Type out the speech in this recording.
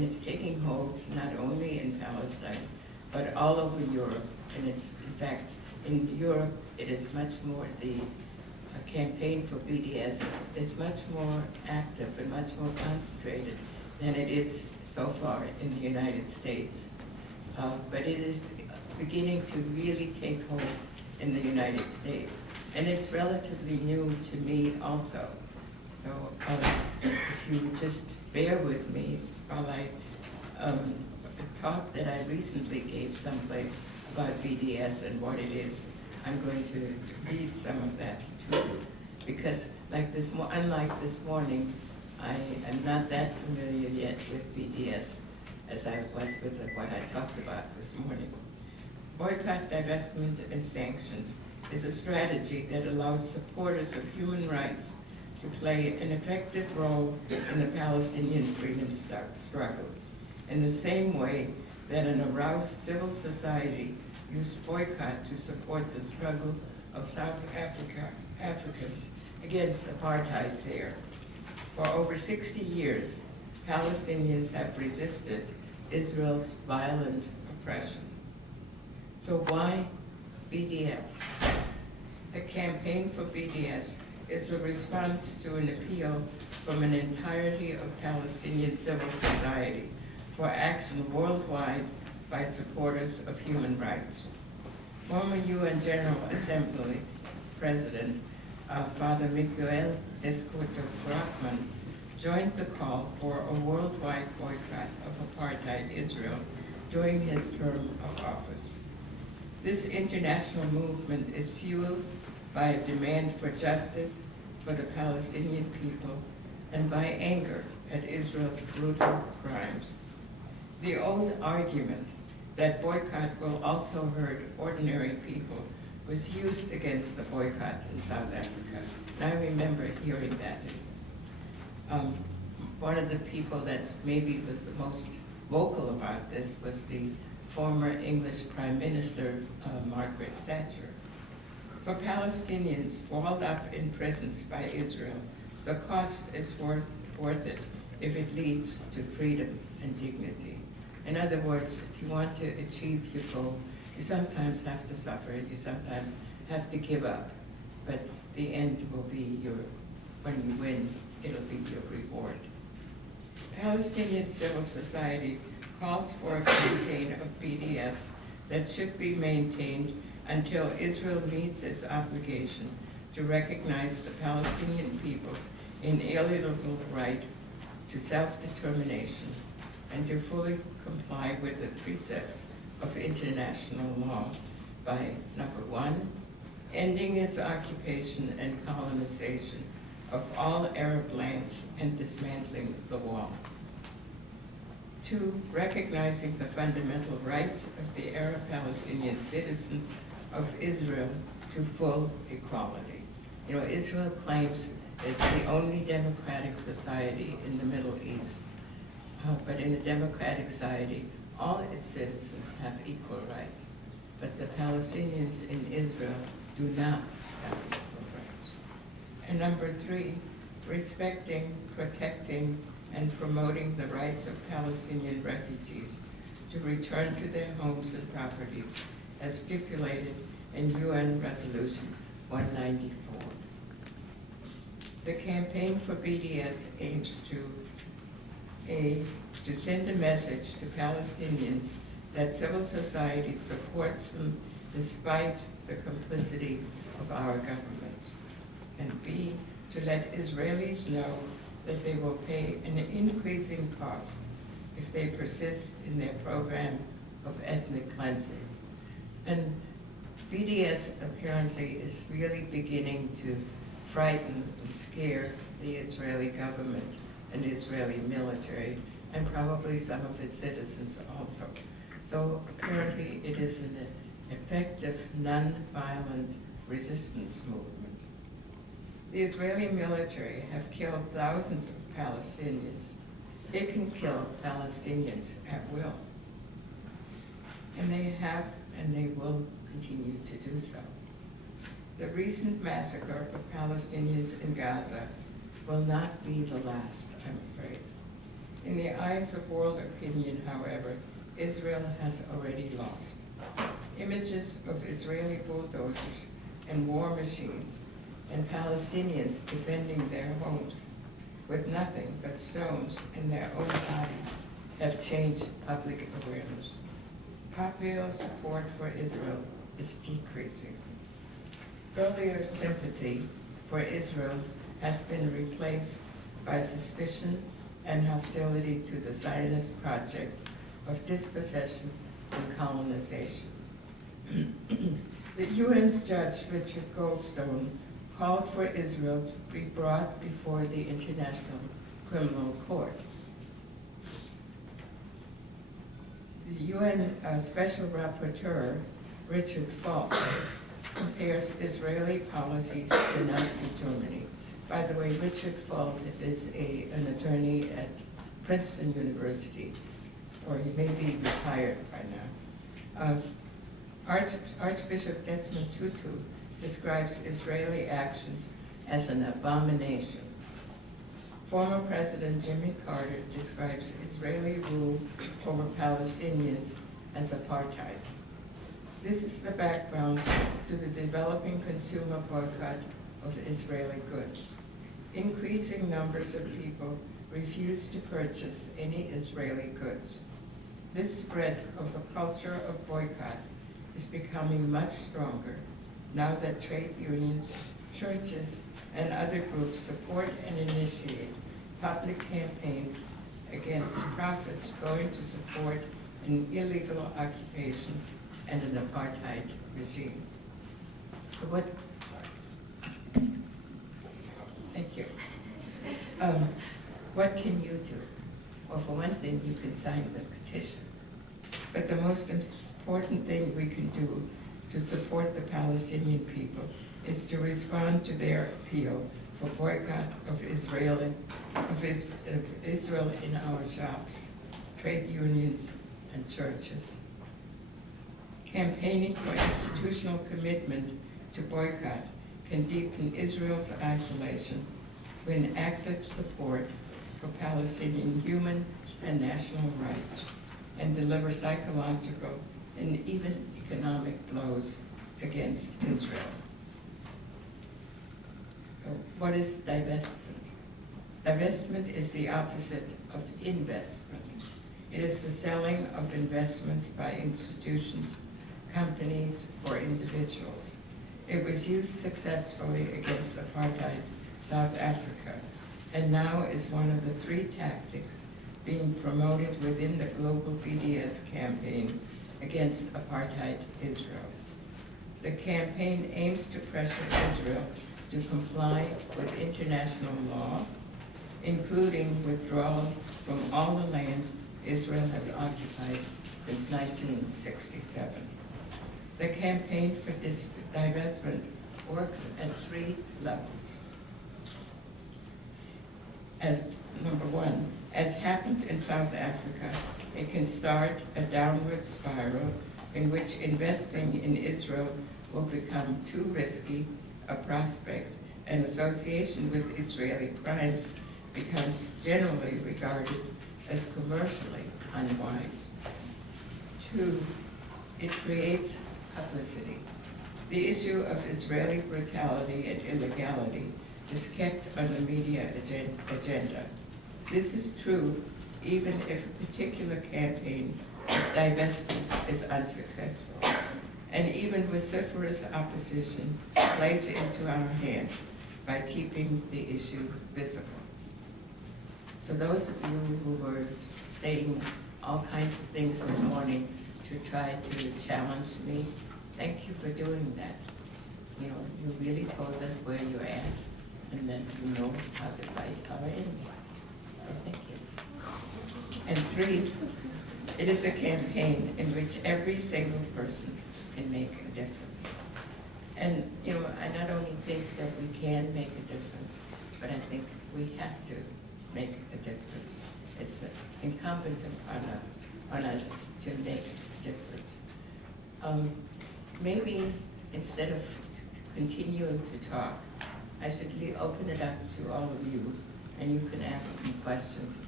and it's taking hold not only in Palestine, but all over Europe. And it's, in fact, in Europe, it is much more, the campaign for BDS is much more active and much more concentrated than it is so far in the United States. But it is beginning to really take hold in the United States. And it's relatively new to me also. So if you would just bear with me while I a talk that I recently gave someplace about BDS and what it is, I'm going to read some of that too. Because like unlike this morning, I am not that familiar yet with BDS as I was with what I talked about this morning. Boycott, divestment, and sanctions is a strategy that allows supporters of human rights to play an effective role in the Palestinian freedom struggle, in the same way that an aroused civil society used boycott to support the struggle of South Africans against apartheid there. For over 60 years, Palestinians have resisted Israel's violent oppression. So why BDS? The campaign for BDS is a response to an appeal from an entirety of Palestinian civil society for action worldwide by supporters of human rights. Former UN General Assembly President Father Miguel Escoto-Brockman joined the call for a worldwide boycott of apartheid Israel during his term of office. This international movement is fueled by a demand for justice for the Palestinian people and by anger at Israel's brutal crimes. The old argument that boycott will also hurt ordinary people was used against the boycott in South Africa. And I remember hearing that. One of the people that maybe was the most vocal about this was the former English Prime Minister, Margaret Thatcher. For Palestinians walled up in prisons by Israel, the cost is worth it if it leads to freedom and dignity. In other words, if you want to achieve your goal, you sometimes have to suffer, you sometimes have to give up, but the end will be when you win, it'll be your reward. Palestinian civil society calls for a campaign of BDS that should be maintained until Israel meets its obligation to recognize the Palestinian people's inalienable right to self-determination and to fully comply with the precepts of international law by, number one, ending its occupation and colonization of all Arab lands and dismantling the wall. Two, recognizing the fundamental rights of the Arab Palestinian citizens of Israel to full equality. You know, Israel claims it's the only democratic society in the Middle East. But in a democratic society, all its citizens have equal rights. But the Palestinians in Israel do not have equal rights. And number three, respecting, protecting, and promoting the rights of Palestinian refugees to return to their homes and properties as stipulated in UN Resolution 194. The campaign for BDS aims to send a message to Palestinians that civil society supports them despite the complicity of our governments, and B, to let Israelis know that they will pay an increasing cost if they persist in their program of ethnic cleansing. And BDS apparently is really beginning to frighten and scare the Israeli government and the Israeli military, and probably some of its citizens also. So apparently it is an effective, non-violent resistance movement. The Israeli military have killed thousands of Palestinians. It can kill Palestinians at will. And they have, and they will continue to do so. The recent massacre of Palestinians in Gaza will not be the last, I'm afraid. In the eyes of world opinion, however, Israel has already lost. Images of Israeli bulldozers and war machines and Palestinians defending their homes with nothing but stones in their own bodies have changed public awareness. Popular support for Israel is decreasing. Earlier sympathy for Israel has been replaced by suspicion and hostility to the Zionist project of dispossession and colonization. The UN's Judge Richard Goldstone called for Israel to be brought before the International Criminal Court. The UN Special Rapporteur, Richard Falk, compares Israeli policies to Nazi Germany. By the way, Richard Falk is an attorney at Princeton University, or he may be retired by now. Archbishop Desmond Tutu describes Israeli actions as an abomination. Former President Jimmy Carter describes Israeli rule over Palestinians as apartheid. This is the background to the developing consumer boycott of Israeli goods. Increasing numbers of people refuse to purchase any Israeli goods. This spread of a culture of boycott is becoming much stronger now that trade unions, churches, and other groups support and initiate public campaigns against profits going to support an illegal occupation and an apartheid regime. So thank you. What can you do? Well, for one thing, you can sign the petition. But the most important thing we can do to support the Palestinian people is to respond to their appeal for boycott of Israel in our shops, trade unions, and churches. Campaigning for institutional commitment to boycott can deepen Israel's isolation with active support for Palestinian human and national rights, and deliver psychological and even economic blows against Israel. What is divestment? Divestment is the opposite of investment. It is the selling of investments by institutions, companies, or individuals. It was used successfully against apartheid South Africa, and now is one of the three tactics being promoted within the global BDS campaign against apartheid Israel. The campaign aims to pressure Israel to comply with international law, including withdrawal from all the land Israel has occupied since 1967. The campaign for divestment works at three levels. As number one, as happened in South Africa, it can start a downward spiral in which investing in Israel will become too risky a prospect, and association with Israeli crimes becomes generally regarded as commercially unwise. Two, it creates publicity. The issue of Israeli brutality and illegality is kept on the media agenda. This is true even if a particular campaign of divestment is unsuccessful, and even vociferous opposition plays into our hands by keeping the issue visible. So those of you who were saying all kinds of things this morning to try to challenge me, thank you for doing that. You know, you really told us where you're at, and then you know how to fight our enemy. So thank you. And three, it is a campaign in which every single person can make a difference. And, you know, I not only think that we can make a difference, but I think we have to make a difference. It's incumbent on us to make a difference. Maybe instead of continuing to talk, I should open it up to all of you, and you can ask some questions